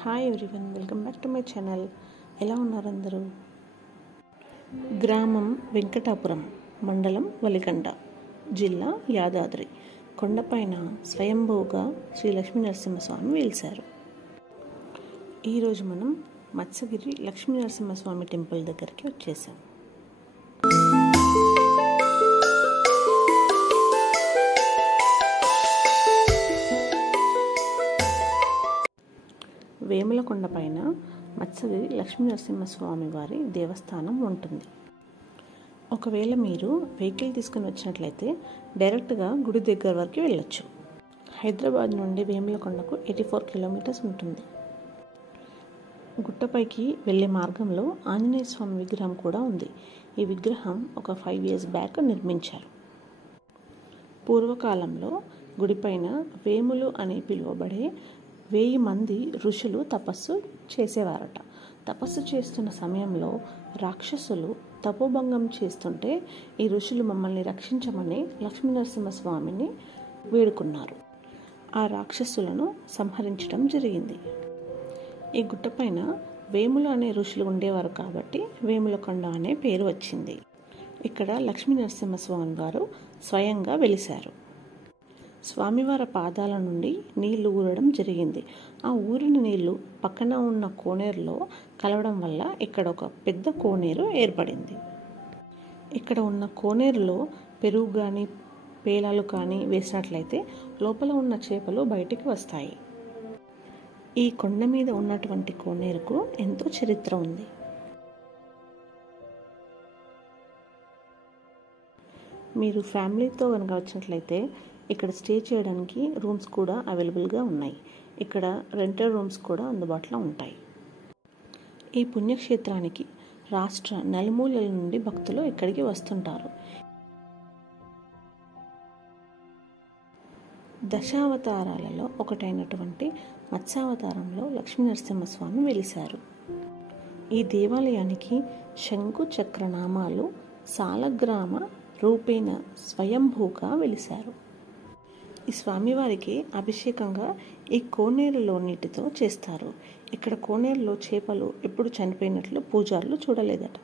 Hi everyone, welcome back to my channel. ఎలా ఉన్నారు అందరూ? గ్రామం వెంకటాపురం, మండలం వలిగండ, జిల్లా యాదాద్రి. కొండపైన స్వయంభూగా శ్రీ లక్ష్మీ నరసింహస్వామి వెలిశారు. ఈరోజు మనం మత్స్యగిరి లక్ష్మీ నరసింహస్వామి టెంపుల్ దగ్గరికి వచ్చేసాం. వేములకొండ పైన మత్స్యగిరి లక్ష్మీ నరసింహస్వామి వారి దేవస్థానం ఉంటుంది. ఒకవేళ మీరు వెహికల్ తీసుకుని వచ్చినట్లయితే డైరెక్ట్గా గుడి దగ్గర వరకు వెళ్ళొచ్చు. హైదరాబాద్ నుండి వేములకొండకు 84 కిలోమీటర్స్ ఉంటుంది. గుట్టపైకి వెళ్ళే మార్గంలో ఆంజనేయ స్వామి విగ్రహం కూడా ఉంది. ఈ విగ్రహం ఒక 5 years బ్యాక్ నిర్మించారు. పూర్వకాలంలో గుడిపైన వేములు అని పిలువబడే 1000 మంది ఋషులు తపస్సు చేసేవారట. తపస్సు చేస్తున్న సమయంలో రాక్షసులు తపోభంగం చేస్తుంటే ఈ ఋషులు మమ్మల్ని రక్షించమని లక్ష్మీ నరసింహస్వామిని వేడుకున్నారు. ఆ రాక్షసులను సంహరించడం జరిగింది. ఈ గుట్టపైన వేములు అనే ఋషులు ఉండేవారు కాబట్టి వేములకొండ అనే పేరు వచ్చింది. ఇక్కడ లక్ష్మీ నరసింహస్వామి వారు స్వయంగా వెలిశారు. స్వామివారి పాదాల నుండి నీళ్లు ఊరడం జరిగింది. ఆ ఊరిన నీళ్లు పక్కన ఉన్న కోనేరులో కలవడం వల్ల ఇక్కడ ఒక పెద్ద కోనేరు ఏర్పడింది. ఇక్కడ ఉన్న కోనేరులో పెరుగు కానీ పేలాలు కానీ వేసినట్లయితే లోపల ఉన్న చేపలు బయటికి వస్తాయి. ఈ కొండ మీద ఉన్నటువంటి కోనేరుకు ఎంతో చరిత్ర ఉంది. మీరు ఫ్యామిలీతో కనుక వచ్చినట్లయితే ఇక్కడ స్టే చేయడానికి రూమ్స్ కూడా అవైలబుల్గా ఉన్నాయి. ఇక్కడ రెంటెడ్ రూమ్స్ కూడా అందుబాటులో ఉంటాయి. ఈ పుణ్యక్షేత్రానికి రాష్ట్ర నలుమూలల నుండి భక్తులు ఇక్కడికి వస్తుంటారు. దశావతారాలలో ఒకటైనటువంటి మత్స్యావతారంలో లక్ష్మీ నరసింహస్వామి వెలిశారు. ఈ దేవాలయానికి శంకు చక్ర నామాలు సాలగ్రామ రూపేణ స్వయంభూగా వెలిశారు. ఈ స్వామివారికి అభిషేకంగా ఈ కోనేరులో నీటితో చేస్తారు. ఇక్కడ కోనేరులో చేపలు ఎప్పుడు చనిపోయినట్లు పూజారులు చూడలేదట.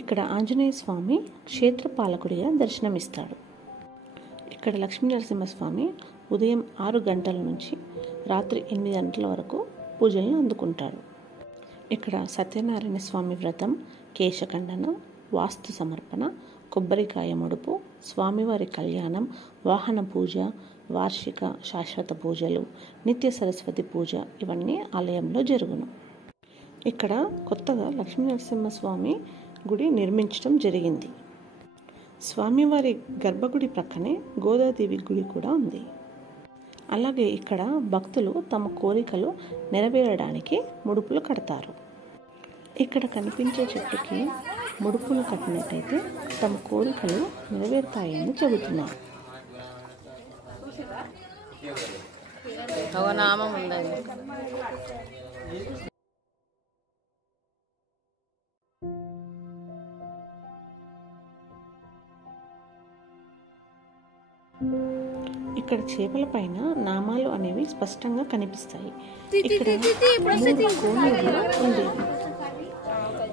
ఇక్కడ ఆంజనేయ స్వామి క్షేత్రపాలకుడిగా దర్శనమిస్తాడు. ఇక్కడ లక్ష్మీ నరసింహస్వామి ఉదయం 6 గంటల నుంచి రాత్రి 8 గంటల వరకు పూజలను అందుకుంటాడు. ఇక్కడ సత్యనారాయణ స్వామి వ్రతం, కేశఖండన, వాస్తు సమర్పణ, కొబ్బరికాయ ముడుపు, స్వామివారి కళ్యాణం, వాహన పూజ, వార్షిక శాశ్వత పూజలు, నిత్య సరస్వతి పూజ ఇవన్నీ ఆలయంలో జరుగును. ఇక్కడ కొత్తగా లక్ష్మీ నరసింహస్వామి గుడి నిర్మించడం జరిగింది. స్వామివారి గర్భగుడి ప్రక్కనే గోదాదేవి గుడి కూడా ఉంది. అలాగే ఇక్కడ భక్తులు తమ కోరికలు నెరవేరడానికి ముడుపులు కడతారు. ఇక్కడ కనిపించే చెట్టుకి ముడుపులు కట్టినట్టయితే తమ కోరికలు నెరవేరుతాయని చెబుతున్నారు. ఇక్కడ చేపల పైన నామాలు అనేవి స్పష్టంగా కనిపిస్తాయి. ఇక్కడ 3 కోనేరులు ఉండేవి.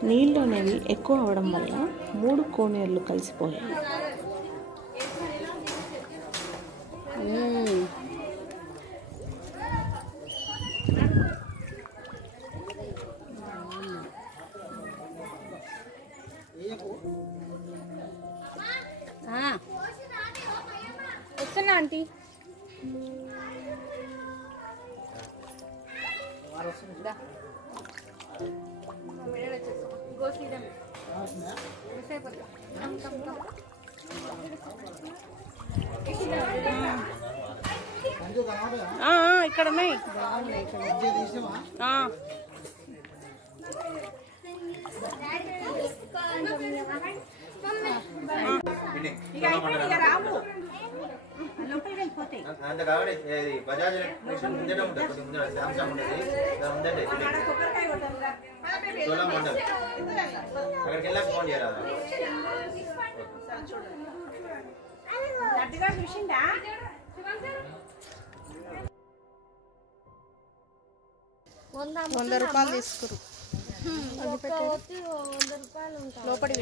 నీళ్లు అనేవి ఎక్కువ అవడం వల్ల 3 కోనేరులు కలిసిపోయాయి. వస్తున్నా ఆంటీ. ఇక్కడ ఉన్నాయి. అంత కాబట్టి బజాజ్ ఎలక్ట్రికల్ ముందే ఉంటుంది, ముందే సామ్సంగ్ ఉంటుంది, ముందే సోలం ఉండదు. అక్కడికి వెళ్ళాక ఫోన్ చేయరాదా? 100 రూపాయలు తీసుకురు లోపడి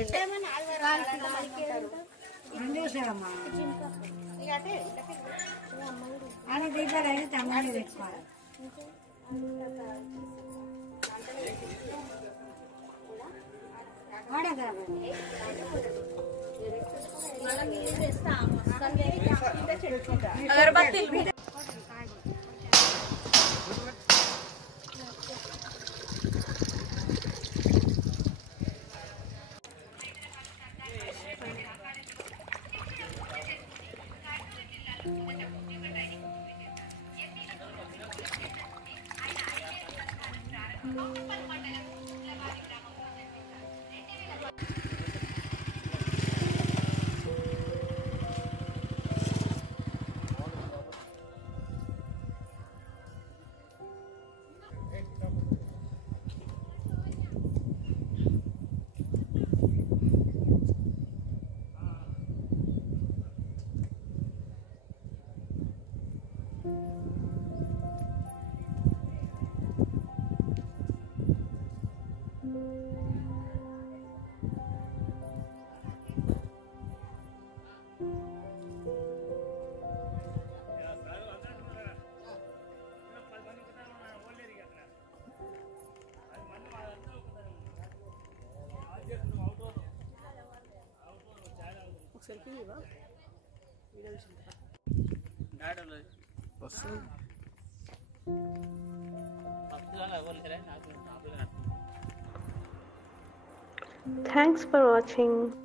Thanks for watching.